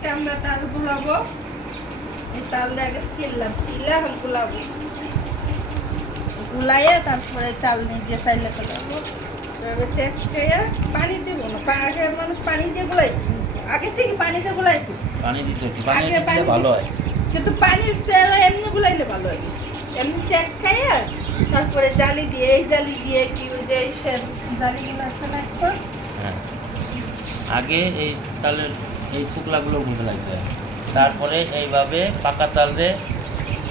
আজকে আমরা তাল গুলাবো এই তাল আগে সিললাম সিলে এখন গুলাবো। গুলাইয়ে তারপরে চাল নিয়ে দিয়ে সাইলে ফেলাবো খেয়ে পানি দিব না আগে মানুষ পানি দিয়ে গুলাই আগে থেকে পানি দিয়ে গুলাই পানি দিতে আগে পানি ভালো হয়। কিন্তু পানির এমনি গুলাইলে ভালো হয় এমনি চেক খাইয়ে তারপরে জালি দিয়ে এই জালি দিয়ে কি যে এই জালিগুলো হ্যাঁ। আগে এই তালের এই শুকলাগুলো ঘুরে লাগবে। তারপরে এইভাবে পাকা তাল দিয়ে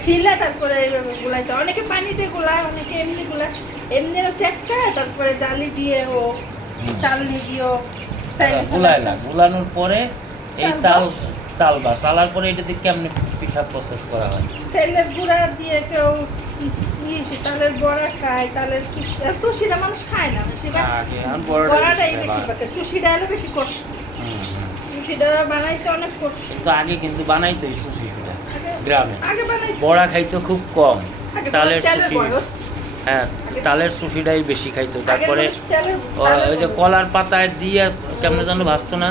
ছিলে তারপরে এইভাবে গুলাইতে অনেকে পানি দিয়ে গুলায় অনেকে এমনি গুলায়। এমনি তারপরে জালি দিয়ে হোক চালনি দিয়ে হোক চাইলে গুলাইলা গুলানোর পরে এই তাল চালবা। চালার পরে এটা দিয়ে কেমনি পিঠা প্রসেস করা হয়? চাইলের গুঁড়া দিয়ে কেউ তালের বড়া খায় তালের মানুষ খায় না বেশিরভাগ। বড়াটাই বেশি। চুষিটা হলে বেশি কষ্ট। হুম, হুম। বানাইতে অনেক কষ্ট। কিন্তু আগে কিন্তু বানাইতো এই সুশি গ্রামে। আগে বানাই বড়া খাইতো খুব কম। তালের সুশি হ্যাঁ তালের সুশিটাই বেশি খাইতো। তারপরে ওই যে কলার পাতায় দিয়ে কেমনে যেন ভাজতো না?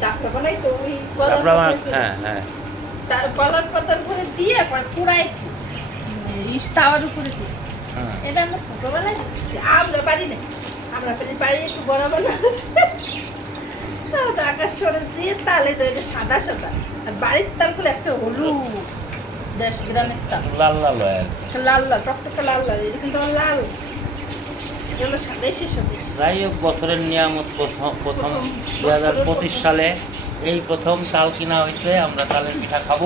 তারপর আমার হ্যাঁ হ্যাঁ। কলার পাতার উপরে দিয়ে পুরাই তাওয়ার উপরে হ্যাঁ। এটা আমরা ছোটবেলায় আমরা পারি না আমরা পারি পারি একটু বড় বানাতে তালে তো এটা সাদা সাদা। আর বাড়ির তারপরে একটা হলুদ দেশ গ্রামের তাল। লাল লাল। লাল লাল টকটকে লাল লাল এটা কিন্তু লাল। যাই হোক বছরের নিয়ামত প্রথম দু হাজার পঁচিশ সালে এই প্রথম তাল কিনা হয়েছে আমরা তালের পিঠা খাব।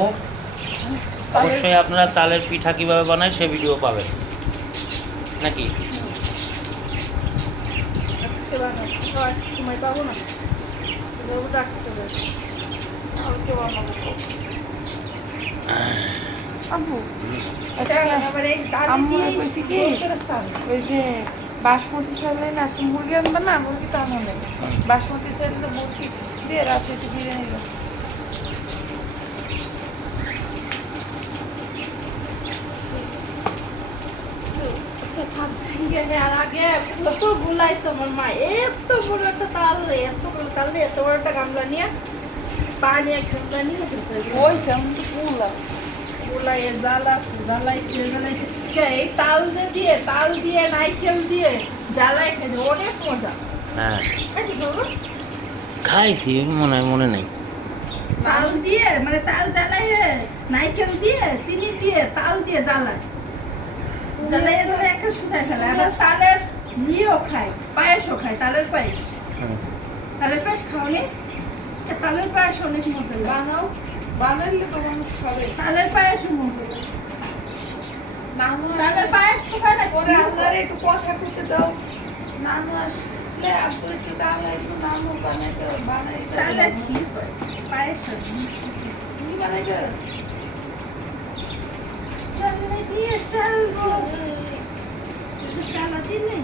অবশ্যই আপনারা তালের পিঠা কীভাবে বানায় সে ভিডিও পাবেন। নাকি? সময় পাবো না। আব্বু আম্মু কইছে কি? ওই যে বাসমতি চাইলে না মুরগি আনবে না মুরগি তো আনো নেই বাসমতি চাইলে তো মুরগি দিয়ে রাতে বিরিয়ানি আগে কত গুলাইতো আমার মা এত বড় একটা তাল এত বড় তাল এত বড় একটা গামলা নিয়ে পানি এক গামলা নিয়ে ওই যেমন তো কুলা জ্বালা জ্বালাইতে জ্বালাইতে এই তাল দিয়ে তাল দিয়ে নাইকেল দিয়ে জ্বালাই খেতে অনেক মজা। হ্যাঁ। খাইছি মনে হয় মনে নেই। তাল দিয়ে মানে তাল জ্বালাই নাইকেল দিয়ে চিনি দিয়ে তাল দিয়ে জ্বালায়। জ্বালাই ধরে একটা শুকায় ফেলে। আবার তালের ইয়েও খায় পায়েসও খায় তালের পায়েস। তালের পায়েস খাওনি? তালের পায়েস অনেক মজা বানাও বানাইলে তো মানুষ খাবে। তালের পায়েসও মজা তালের পায়েস খায় না পরে আল্লাহর একটু কথা করতে দাও। নানু আসলে একটু তাহলে একটু নানু বানাইতে বানাইতে তালের ক্ষীর পায়েস হয়। কি বানাইতে চল রে দিয়ে